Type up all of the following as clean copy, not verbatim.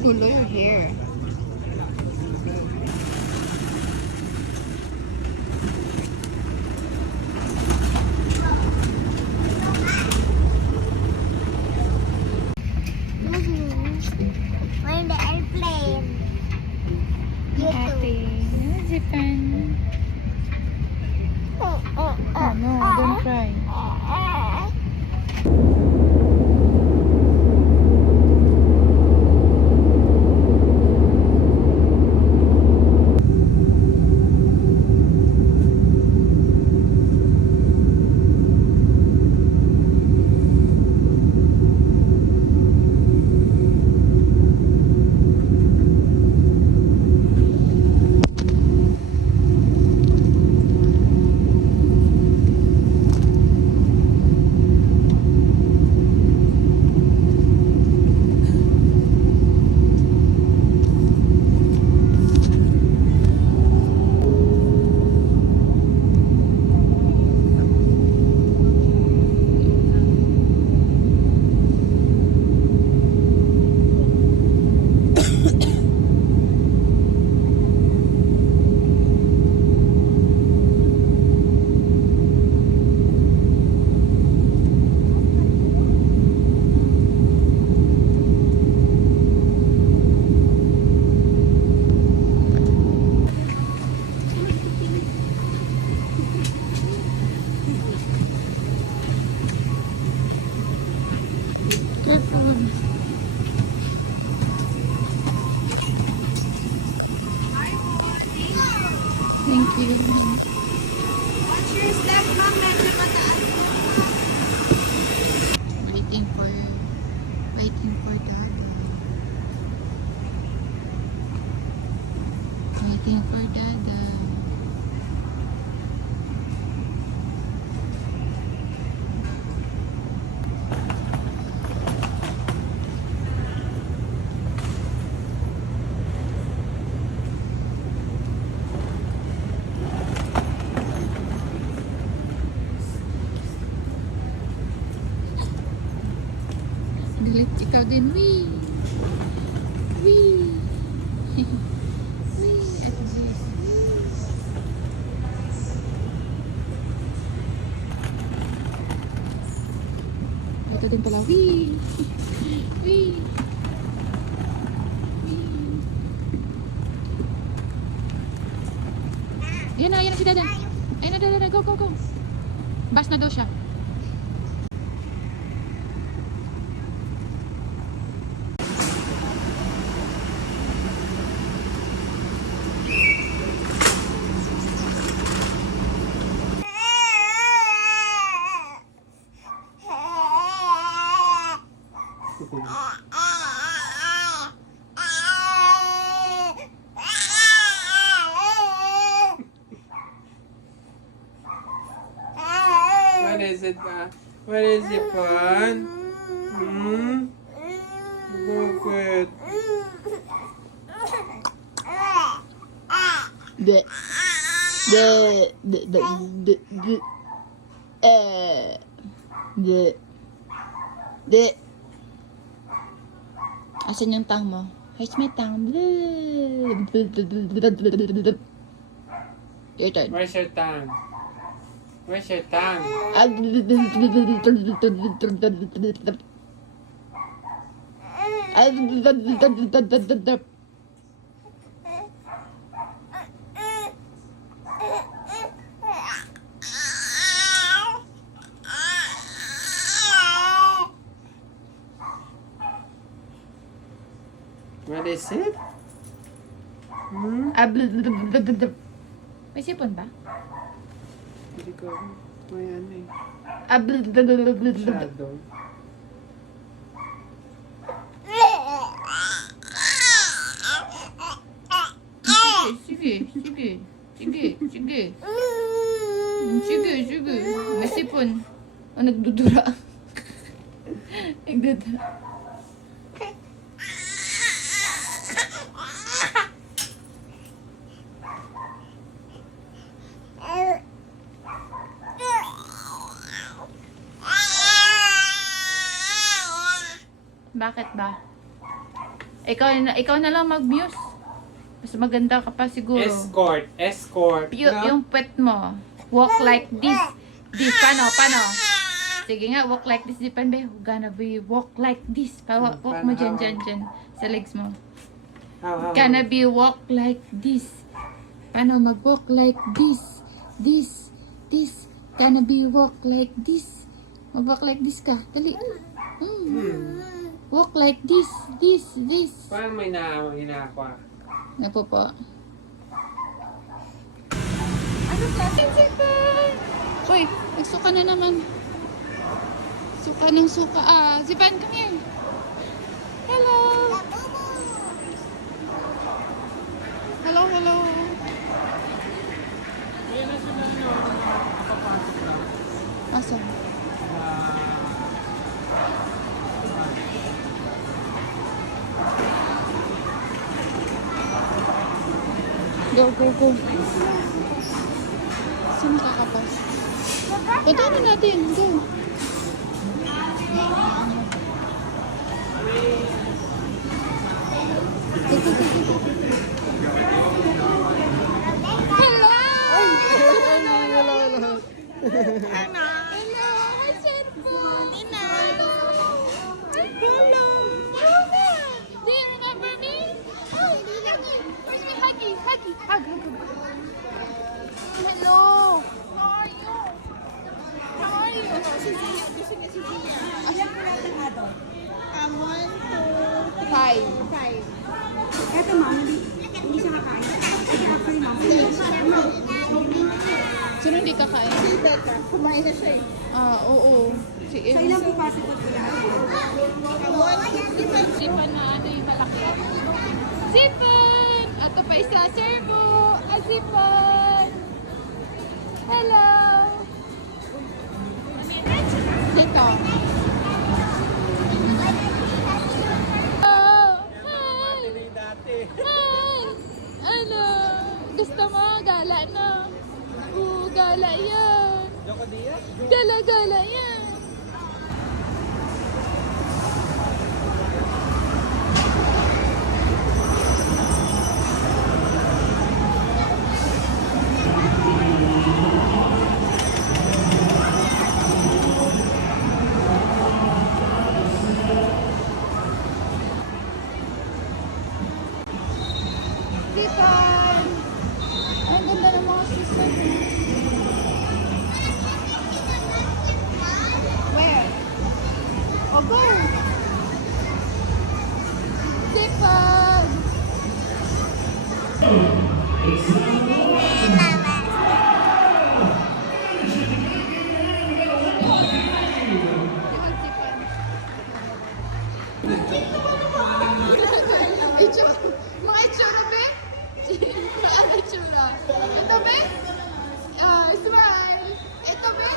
Gulo your hair. We're in the airplane. You Ate. Japan. too. Oh no, don't cry. Careful. Thank you. Watch your step, ma'am. Medyo mataas. Waiting for Dada. Waiting for Dada. Galit ikaw din, wee! Wee! Wee! At least. Ito din pala, wee! Wee! Wee! Ayan na si Dada. Ayan na, Dada, go, go, go! Bus na daw siya. What is it, ba? What is it, Pan? Good. The Asan yung tang mo? Here's my tang. Your turn. Where's your tongue? Where's your tongue? What is it? May sipon ba? Hindi ko. May ano eh. Shadow. Sige. May sipon. O, nagdudura. Nagdudura. Bakit ba? Ikaw na lang mag-muse. Mas maganda ka pa siguro. Escort. Yung pet mo. Walk like this. This, paano? Sige nga, walk like this. Di pa ba? Gonna be walk like this. Walk mo dyan. Sa legs mo. Gonna be walk like this. Paano mag-walk like this? This. Gonna be walk like this. Mag-walk like this ka. Dali. Walk like this. Parang may inaakwa. Ano po? Ano ka? Sipan! Uy, nagsuka na naman. Suka. Sipan, come here. Hello. Kaya na sila papasok lang. Awesome. Go. Saan nakakapas? Pagdaanan natin. Go. Hello! Hello! Hi, cellphone! Hello! Do you remember me? Oh, where's my Huggy? Hug. Hello! How are you? One, two, five. Eto, ma'am, hindi siya kakain. Kasi actually, ma'am, Sino hindi kakain? si Becca, kumain na siya eh. Oo. Si Sa ilang po pasok ko sila? Sipan na ano yung malaki. Sipan! Ato pa isa, servo! Sipan! Hello! Dito. Oh! Hi! Hi! Ano? Gusto mo? Gala na. Gala yan. Gala yan. Sipan! Ang ganda ng mga sister. Where? Oh, go! Sipan! Mga itsura, be? Mga itsura. Ito, be? Smile. Ito, be?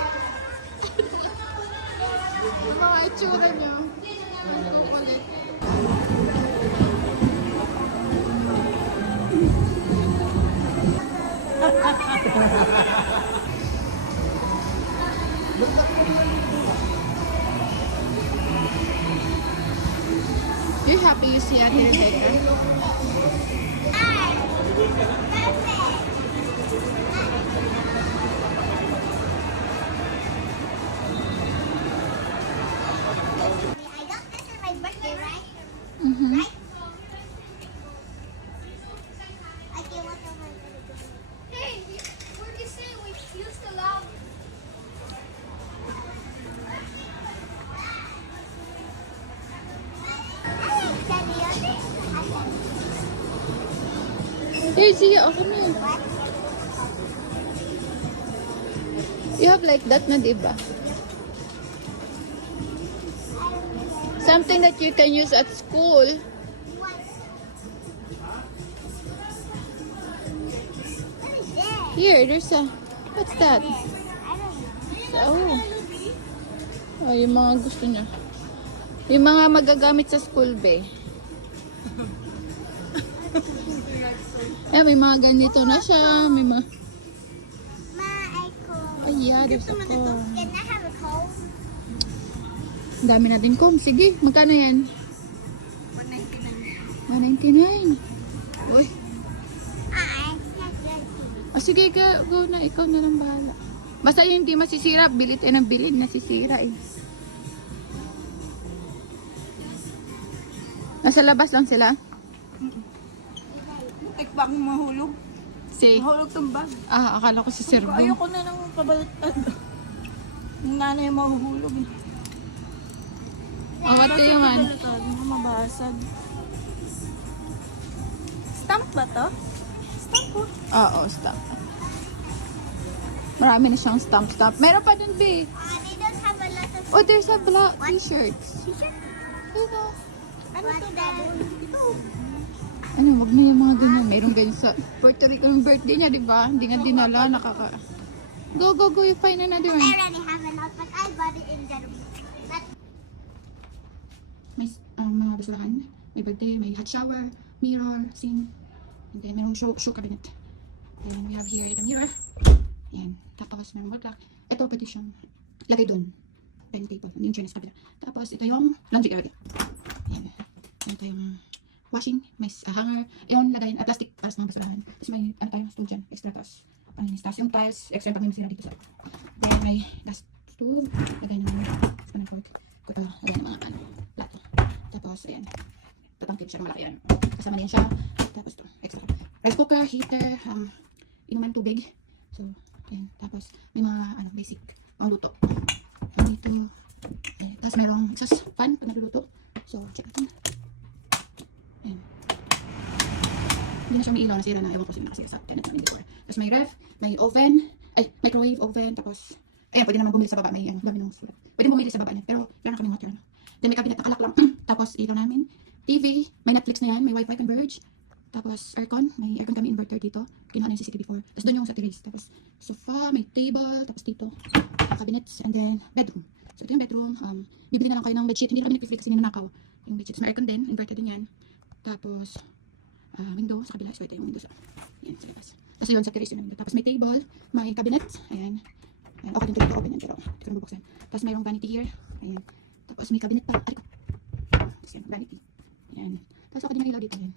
Mga itsura niyo. Ang kukulit. You happy you see Ate Rebecca? Mm-hmm. Hey, we're just saying we used to love. Here, Zia, come here. You have like that na, diba? Something that you can use at school. Here, there's a... What's that? Oh. Oh, yung mga gusto niya. Yung mga magagamit sa school, be. May mga ganito na siya. May mga... Ay, yeah, there's a comb. Can I have a comb? Ang dami natin comb. Sige, magkano yan? 199. $1.99. Uy. Sige, go na. Ikaw na lang bahala. Basta yung hindi masisira, bilit ng bilit, nasisira eh. Nasa labas lang sila? Tek ba akong mahulog? Si? Mahulog tong bag. Akala ko si Sir Bong. Ayoko na nang pabaliktad. Yung nanay mahuhulog eh. What do you want? Hindi mabasag. Stamp ba to? Stamp po. Oo, stamp. Marami na siyang stamp. Meron pa dun, B. They don't have a lot of Oh, there's a black t-shirts. t-shirt. Ito. Ano to babon? Ito. Ano, wag na yung mga ganyan. Meron ganyan sa Puerto Rico yung birthday niya, di ba? Hindi nga dinala, nakaka... Go, you find another I one. already have an outfit. I bought it in the that May mga basurahan. May birthday, may hot shower, mirror, sink. And then, merong shoe cabinet. Then, we have here the mirror. Yan. Tapos, merong wall clock. Ito, pwede siyang lagay doon. Pen table. Yung chair sa kabila. Tapos, ito yung laundry area. Yan. Ito yung washing. May hanger. Yung lagayin, plastic para sa mga basurahan. Tapos, may ano tayo, stool dyan. Extra tapos. Paninis. Tapos, yung tiles, extra yung pag-mimis dito sa. Then, may gas tube. Lagay naman. Spoon and fork. Lagay ng mga plato. Tapos, ayan. Tatangkip siya ng malaki yan. Kasama din siya. Tapos, ito. Extra. Rice cooker, heater, inuman tubig. So, ayan. Tapos, may mga, basic. Ang luto. Dito. Ayan. Tapos, merong exhaust fan pag nagluluto. So, check natin. Ayan. Hindi na siya may ilaw. Nasira na. Ewan ko sino nakasira sa tenant namin before. Tapos, may ref, may oven, microwave, oven. Tapos, ayan, pwede naman bumili sa baba. May, dami nung sulat. Pwede bumili sa baba niya. Pero, wala na kaming water. Then, may cabinet nakalak lang. Tapos, ilaw namin. TV, may Netflix na yan. May Wi-Fi converge. Tapos, aircon. May aircon kami inverter dito. Kinuha na yung CCTV before. Tapos, doon yung sa terrace. Tapos, sofa, may table. Tapos, dito, cabinets. And then, bedroom. So, ito yung bedroom. Bibili na lang kayo ng bedsheet. Hindi namin nag-free kasi ninanakaw. Yung bedsheet. May aircon din. Inverter din yan. Tapos, window sa kabila. So, ito yung window sa, yan, sa labas. Tapos, yun sa terrace yung window. Tapos, may table. May cabinet. Ayan. Ayan. Okay din dito. Open yan. Pero, ito na bubuksan. Tapos, mayroong vanity here. Ayan. Tapos, may cabinet pa. Ay, ko. Tapos, yan. Vanity. Ayan. Tapos, okay din ang ilaw dito. Ayan.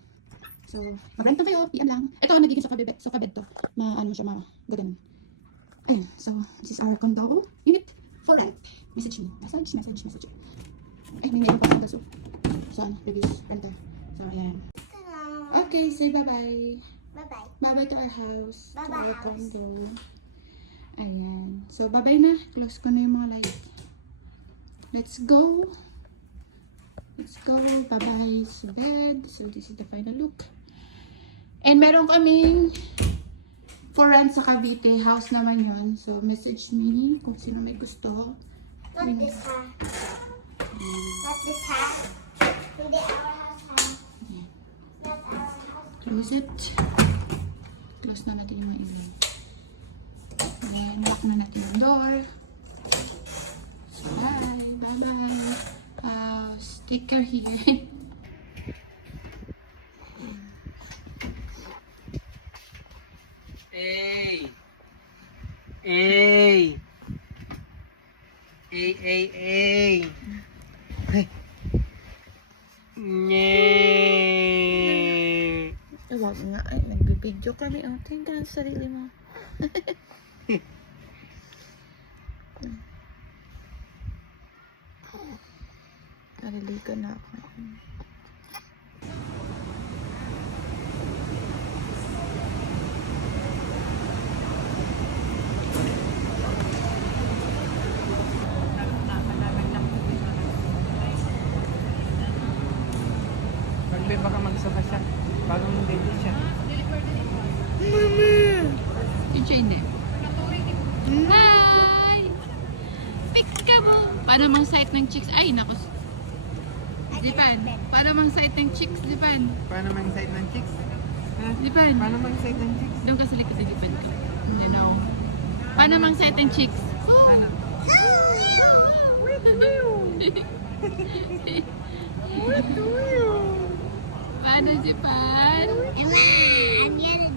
So, mag-rent na kayo, PM lang. Ito, nagiging sofa bed to. Ano siya, gaganon. Ayun, so, this is our condo unit for rent. Message me. Message. Ay, may meron pa sa so. So, reviews, renter. So, ayan. Okay, say bye-bye. bye-bye. Bye-bye to our house. Bye-bye, to our house. condo. Ayan. So, bye-bye na. Close ko na yung mga light. Let's go. Bye-bye sa bed. So, this is the final look. And meron kaming for rent sa Cavite. House naman yun. So, message me kung sino may gusto. Not this half. Not this half. Hindi our house half. Not our house. Close it. Close na natin yung mga ilaw. And lock na natin yung door. So, bye. Bye-bye. House. Take care here. Hey! Hey! Hey! Nyeh! Wag nga. Ay, nagbibideo kami. Oh, tingnan ang sarili mo. Naliligo na ako. Pagbe baka magsuka siya. Bagong baby siya. Yung chain din. Hi! Peekaboo! Paano mang site ng chicks? Ay, naku. Zipan. Paano mang site ng chicks, Zipan? Paano mang side ng chicks? Ha? Zipan. Paano mang side ng chicks? Doon ka sa likod ng Zipan ko. You know. Paano mang site ng chicks? Paano? Paano, Zipan? Emma, I'm gonna